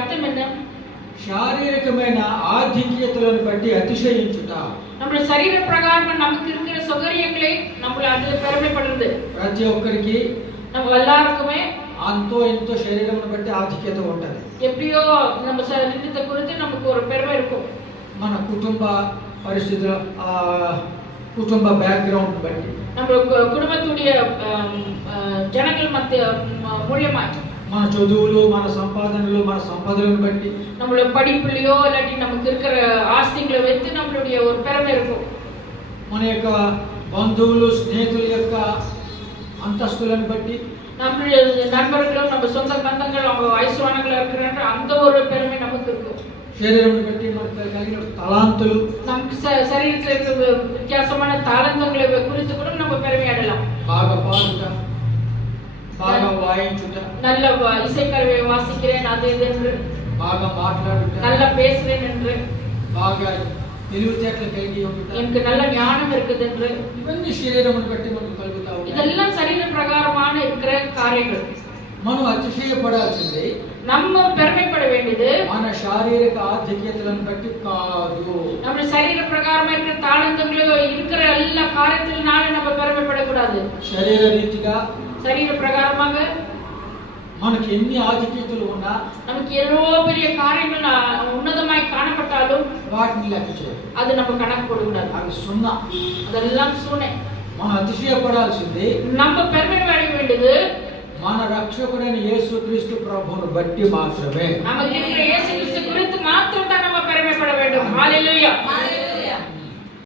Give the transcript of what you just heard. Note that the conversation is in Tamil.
అర్థం என்ன? శారీరకమైన ఆధిక్యతలను బట్టి అతిశయించుట. நம்ம சரீர பிரகாரம் நமக்கு இருக்கிற சௌகரியங்களை நம்மள அது பெருமைப்படுறது. ప్రతి ఒక్కరికి நம்ம எல்லாருக்குமே అంతో ఎంతో శరీరమును బట్టి ఆధిక్యత ఉంటది. எப்படியோ நம்ம சரீரத்தை குறித்து நமக்கு ஒரு பெருமை இருக்கும். మన కుటుంబ పరిస్థితుల కుటుంబ బ్యాక్గ్రౌండ్ బట్టి நம்ம குடும்பத்துடைய ஜனங்கள் மத்திய மூலமா మన చదువులు మన సంపాదనలు మన సంపదలను బట్టి நம்மளோட படிப்புலயோ இல்லாட்டி நமக்கு இருக்கிற ஆஸ்திகளை வைத்து நம்மளுடைய ஒரு பெருமை இருக்கும். మన యొక్క బంధువులు స్నేహితుల యొక్క అంతస్తులను బట్టి நம்மளுடைய நண்பர்களும் நம்ம சொந்த பந்தங்கள் அவங்க வயசுவானங்களா இருக்கிறாங்க அந்த ஒரு பெருமை நமக்கு இருக்கும். శరీరమును బట్టి మనకు కలిగిన తలాంతులు நமக்கு சரீரத்தில் இருக்கிற வித்தியாசமான தாளந்தங்களை குறித்து கூட நம்ம பெருமை அடையலாம். బాగా పాడుట బాగా వాయించుట நல்ல இசைக்கருவியை வாசிக்கிறேன் அது இது என்று బాగా మాట్లాడుట நல்லா பேசுறேன் என்று బాగా తెలివితేటలు కలిగి ఉండుట எனக்கு நல்ல ஞானம் இருக்குது என்று ఇవన్నీ శరీరమును బట్టి మనకు కలుగుతా ఉంటాయి. இதெல்லாம் சரீர பிரகாரமான இருக்கிற காரியங்கள். మనం అతిశయపడాల్సింది நம்ம பெருமைப்பட வேண்டியது మన శారీరక ఆధిక్యతలను బట్టి కాదు. நம்ம சரீர பிரகாரமா இருக்கிற தாளந்தங்களோ இருக்கிற எல்லா காரியத்தினால நம்ம பெருமைப்படக்கூடாது. శరీర రీతిగా சரீர பிரகாரமாக మనకి ఎన్ని ఆధిక్యతలు ఉన్నా நமக்கு எவ்வளோ பெரிய காரியங்கள் உன்னதமாய் காணப்பட்டாலும் వాటిని లెక్క చేయదు. அது நம்ம கணக்கு போடக்கூடாது. అవి సున్నా. அதெல்லாம் சூனே. మనం అతిశయపడాల్సింది நம்ம பெருமை அடைய வேண்டியது మన రక్షకుడైన యేసుక్రీస్తు ప్రభువును బట్టి మాత్రమే. நமக்கு இருக்கிற இயேசு கிறிஸ்து குறித்து மாத்திரம் தான் நம்ம பெருமைப்பட வேண்டும். ஹalleluya.